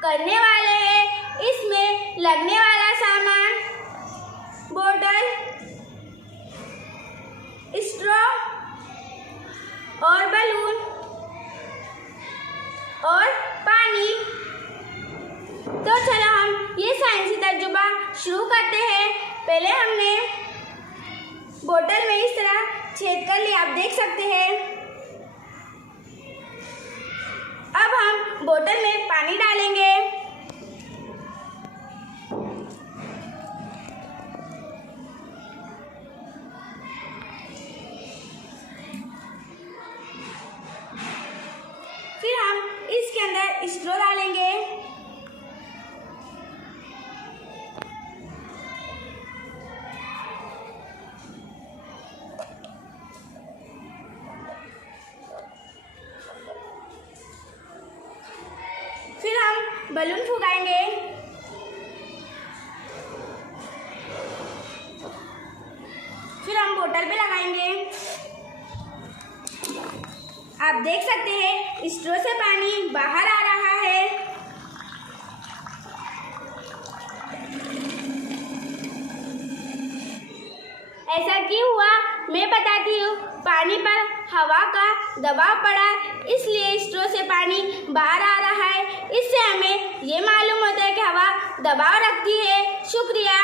करने वाले हैं। इसमें लगने वाला सामान बोतल, स्ट्रॉ और बलून और पानी। तो चलो हम ये साइंसी तजुर्बा शुरू करते हैं। पहले हमने बोतल में इस तरह छेद कर लिया, आप देख सकते हैं। अब हम बोतल में पानी डालेंगे। फिर हम इसके अंदर स्ट्रॉ डालेंगे। फिर हम बलून फुकाएंगे। फिर हम बोतल पे लगाएंगे। आप देख सकते हैं स्ट्रॉ से पानी बाहर आ रहा है। ऐसा क्यों हुआ मैं बताती हूँ। पानी पर हवा का दबाव पड़ा, इसलिए स्ट्रॉ से पानी बाहर आ रहा है। इससे हमें ये मालूम होता है कि हवा दबाव रखती है। शुक्रिया।